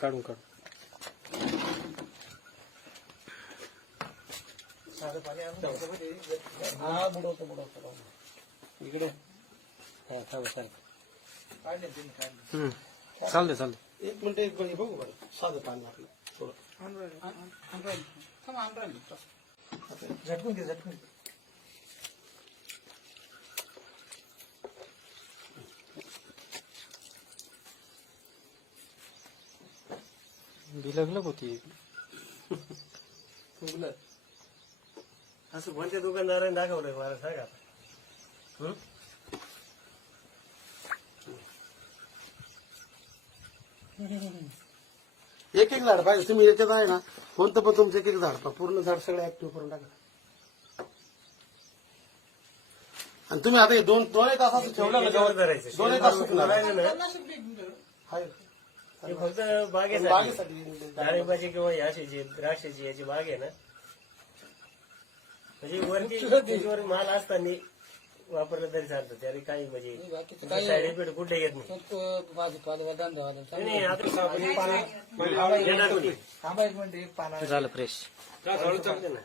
काढून काढून हा बुडवतो इकडे हा चालेल चालते एक मिनिट बघू बरं साधं पाणी आपलं थोडं झटकून घे बिलगलं होती असं कोणत्या दुकानदाराने दाखवलंय मला सांगा आता. एक एक झाड पाहिजे तुम्ही याच्यात आहे ना कोणतं पण तुमचं एक एक झाड पहा पूर्ण झाड सगळं ऍक्टिव्ह करून टाका आणि तुम्ही आता हे दोन एक तास असं ठेवलं ना याच्यावर धरायचं. 2 तास सुकणार धरायचं ना, आहे. हे फक्त बागेसाठी बागेसाठी डाळिंबाची किंवा याशीची द्राक्षाची याची बाग आहे ना, म्हणजे वरती त्याच्यावर माल असताना वापरलं तरी चालतं. त्याला काही म्हणजे साईड इफेक्ट कुठे येत नाही. नाही, आता येणार नाही. झालं फ्रेश चालतं ना.